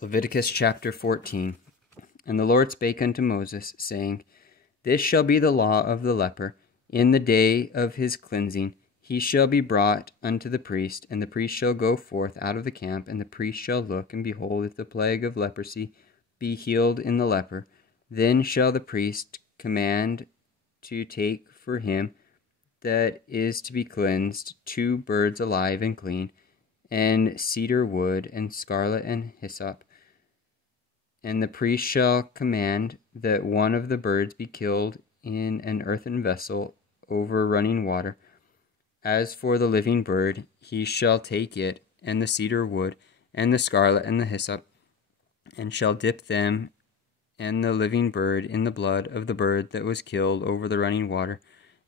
Leviticus chapter 14. And the Lord spake unto Moses, saying, This shall be the law of the leper. In the day of his cleansing he shall be brought unto the priest, and the priest shall go forth out of the camp, and the priest shall look, and behold, if the plague of leprosy be healed in the leper. Then shall the priest command to take for him that is to be cleansed 2 birds alive and clean, and cedar wood, and scarlet, and hyssop. And the priest shall command that one of the birds be killed in an earthen vessel over running water. As for the living bird, he shall take it, and the cedar wood, and the scarlet, and the hyssop, and shall dip them and the living bird in the blood of the bird that was killed over the running water.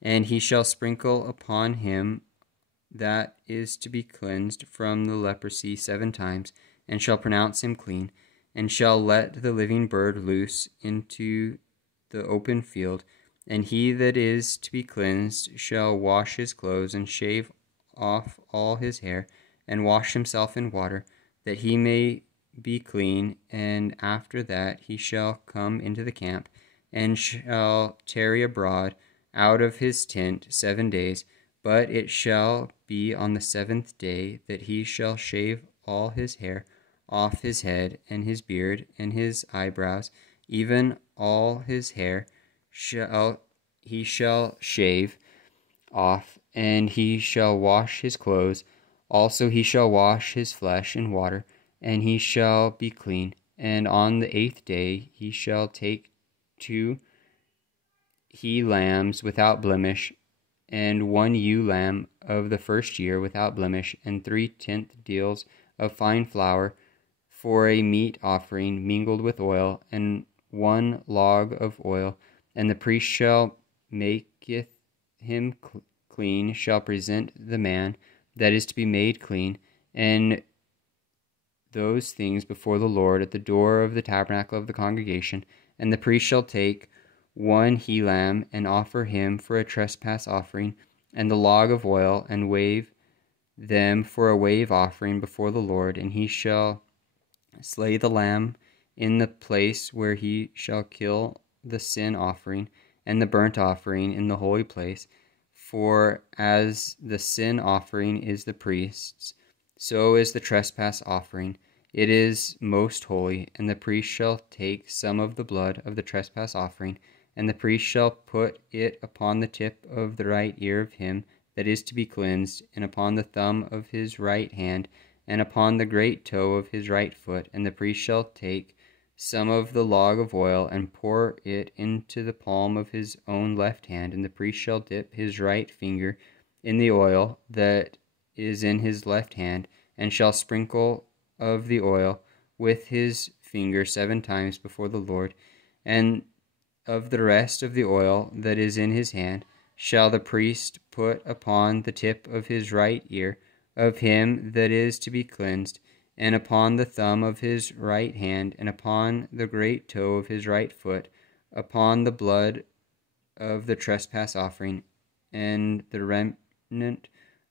And he shall sprinkle upon him that is to be cleansed from the leprosy 7 times, and shall pronounce him clean, and shall let the living bird loose into the open field. And he that is to be cleansed shall wash his clothes, and shave off all his hair, and wash himself in water, that he may be clean. And after that he shall come into the camp, and shall tarry abroad out of his tent 7 days. But it shall be on the 7th day that he shall shave all his hair off his head, and his beard, and his eyebrows, even all his hair he shall shave off, and he shall wash his clothes. Also he shall wash his flesh in water, and he shall be clean. And on the 8th day he shall take 2 he lambs without blemish, and 1 ewe lamb of the first year without blemish, and 3/10 deals of fine flour for a meat offering mingled with oil, and 1 log of oil. And the priest shall maketh him clean, shall present the man that is to be made clean, and those things before the Lord at the door of the tabernacle of the congregation. And the priest shall take 1 he lamb, and offer him for a trespass offering, and the log of oil, and wave them for a wave offering before the Lord. And he shall slay the lamb in the place where he shall kill the sin offering and the burnt offering in the holy place. For as the sin offering is the priest's, so is the trespass offering. It is most holy. And the priest shall take some of the blood of the trespass offering, and the priest shall put it upon the tip of the right ear of him that is to be cleansed, and upon the thumb of his right hand, and upon the great toe of his right foot. And the priest shall take some of the log of oil, and pour it into the palm of his own left hand. And the priest shall dip his right finger in the oil that is in his left hand, and shall sprinkle of the oil with his finger 7 times before the Lord. And of the rest of the oil that is in his hand shall the priest put upon the tip of his right ear of him that is to be cleansed, and upon the thumb of his right hand, and upon the great toe of his right foot, upon the blood of the trespass offering. And the remnant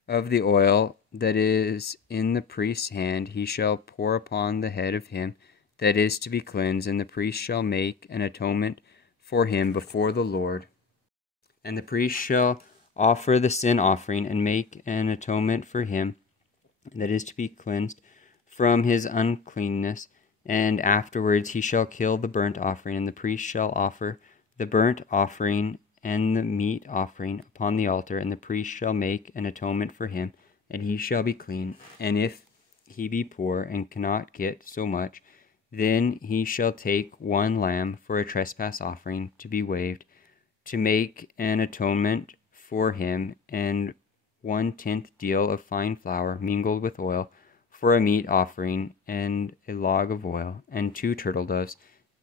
of the oil that is in the priest's hand he shall pour upon the head of him that is to be cleansed, and the priest shall make an atonement for him before the Lord. And the priest shall offer the sin offering, and make an atonement for him that is to be cleansed from his uncleanness. And afterwards he shall kill the burnt offering, and the priest shall offer the burnt offering and the meat offering upon the altar. And the priest shall make an atonement for him, and he shall be clean. And if he be poor and cannot get so much, then he shall take 1 lamb for a trespass offering to be waved, to make an atonement for him, and 1/10 deal of fine flour mingled with oil for a meat offering, and a log of oil, and 2 turtle doves,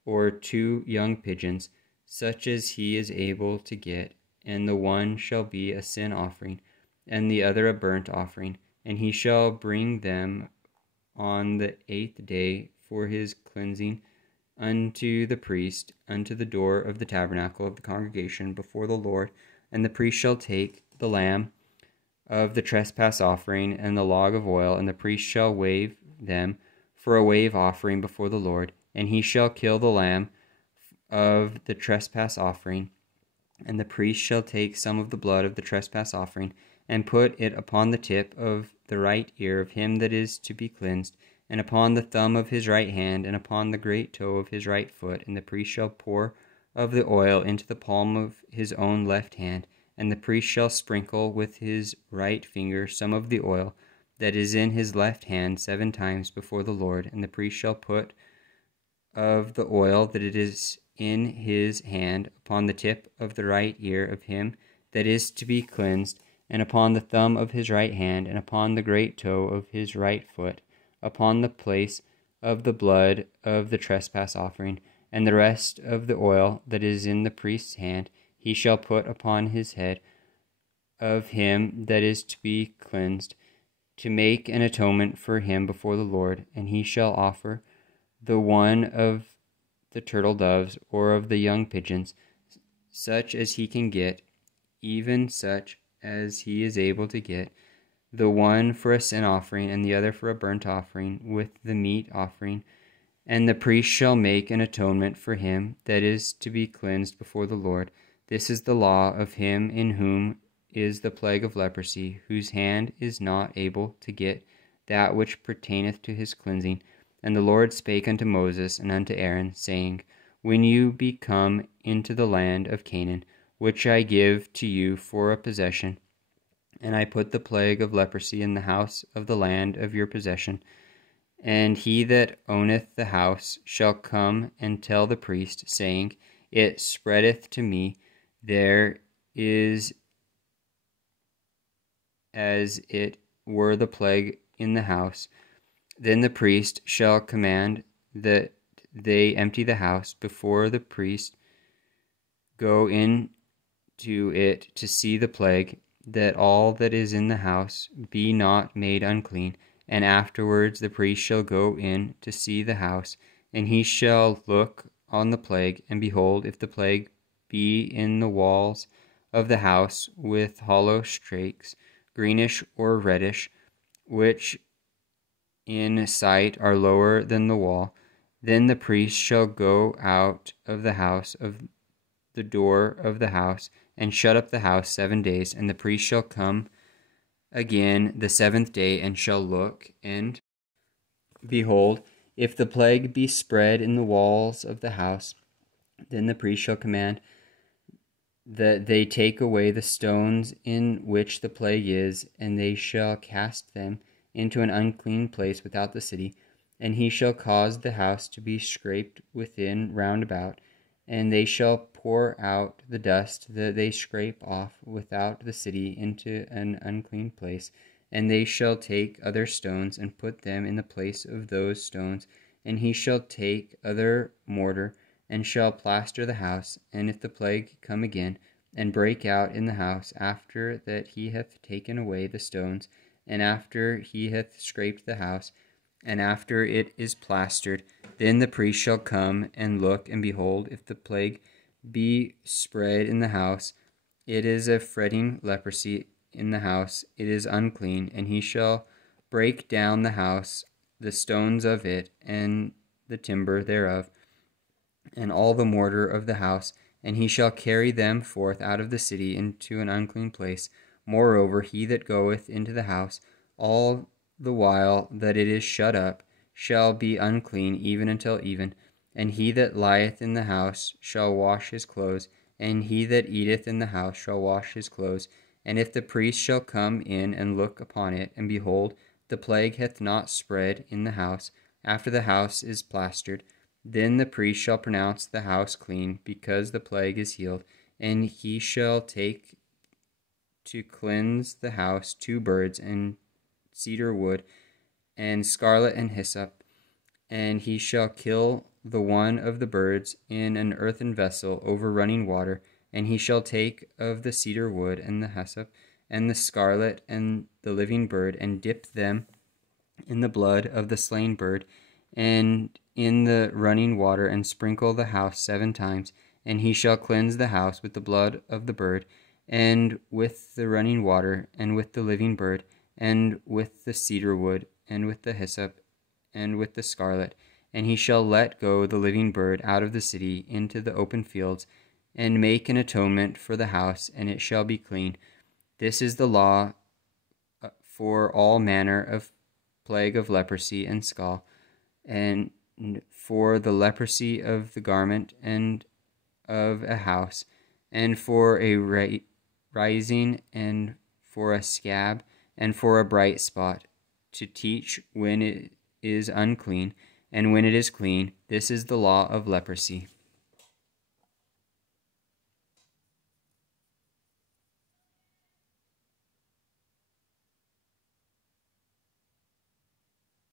or 2 young pigeons, such as he is able to get. And the one shall be a sin offering, and the other a burnt offering. And he shall bring them on the 8th day for his cleansing unto the priest, unto the door of the tabernacle of the congregation before the Lord. And the priest shall take the lamb of the trespass offering and the log of oil, and the priest shall wave them for a wave offering before the Lord. And he shall kill the lamb of the trespass offering, and the priest shall take some of the blood of the trespass offering, and put it upon the tip of the right ear of him that is to be cleansed, and upon the thumb of his right hand, and upon the great toe of his right foot. And the priest shall pour of the oil into the palm of his own left hand, and the priest shall sprinkle with his right finger some of the oil that is in his left hand 7 times before the Lord. And the priest shall put of the oil that it is in his hand upon the tip of the right ear of him that is to be cleansed, and upon the thumb of his right hand, and upon the great toe of his right foot, upon the place of the blood of the trespass offering. And the rest of the oil that is in the priest's hand he shall put upon his head of him that is to be cleansed, to make an atonement for him before the Lord. And he shall offer the one of the turtle doves, or of the young pigeons, such as he can get, even such as he is able to get, the one for a sin offering, and the other for a burnt offering, with the meat offering. And the priest shall make an atonement for him that is to be cleansed before the Lord. This is the law of him in whom is the plague of leprosy, whose hand is not able to get that which pertaineth to his cleansing. And the Lord spake unto Moses and unto Aaron, saying, When you be come into the land of Canaan, which I give to you for a possession, and I put the plague of leprosy in the house of the land of your possession, and he that owneth the house shall come and tell the priest, saying, It spreadeth to me, there is as it were the plague in the house. Then the priest shall command that they empty the house before the priest go into it to see the plague, that all that is in the house be not made unclean. And afterwards the priest shall go in to see the house, and he shall look on the plague, and behold, if the plague be in the walls of the house with hollow strakes, greenish or reddish, which in sight are lower than the wall, then the priest shall go out of the house of the door of the house, and shut up the house 7 days. And the priest shall come again the 7th day, and shall look, and behold, if the plague be spread in the walls of the house, then the priest shall command that they take away the stones in which the plague is, and they shall cast them into an unclean place without the city. And he shall cause the house to be scraped within round about, and they shall pour out the dust that they scrape off without the city into an unclean place. And they shall take other stones, and put them in the place of those stones. And he shall take other mortar, and shall plaster the house. And if the plague come again, and break out in the house, after that he hath taken away the stones, and after he hath scraped the house, and after it is plastered, then the priest shall come and look, and behold, if the plague be spread in the house, it is a fretting leprosy in the house, it is unclean. And he shall break down the house, the stones of it, and the timber thereof, and all the mortar of the house, and he shall carry them forth out of the city into an unclean place. Moreover, he that goeth into the house, all the while that it is shut up, shall be unclean even until even. And he that lieth in the house shall wash his clothes, and he that eateth in the house shall wash his clothes. And if the priest shall come in and look upon it, and behold, the plague hath not spread in the house, after the house is plastered, then the priest shall pronounce the house clean, because the plague is healed. And he shall take to cleanse the house 2 birds, and cedar wood, and scarlet and hyssop. And he shall kill the one of the birds in an earthen vessel over running water. And he shall take of the cedar wood, and the hyssop, and the scarlet, and the living bird, and dip them in the blood of the slain bird, and in the running water, and sprinkle the house 7 times. And he shall cleanse the house with the blood of the bird, and with the running water, and with the living bird, and with the cedar wood, and with the hyssop, and with the scarlet. And he shall let go the living bird out of the city into the open fields, and make an atonement for the house, and it shall be clean. This is the law for all manner of plague of leprosy and scall, and for the leprosy of the garment and of a house, and for a rising, and for a scab, and for a bright spot, to teach when it is unclean, and when it is clean. This is the law of leprosy.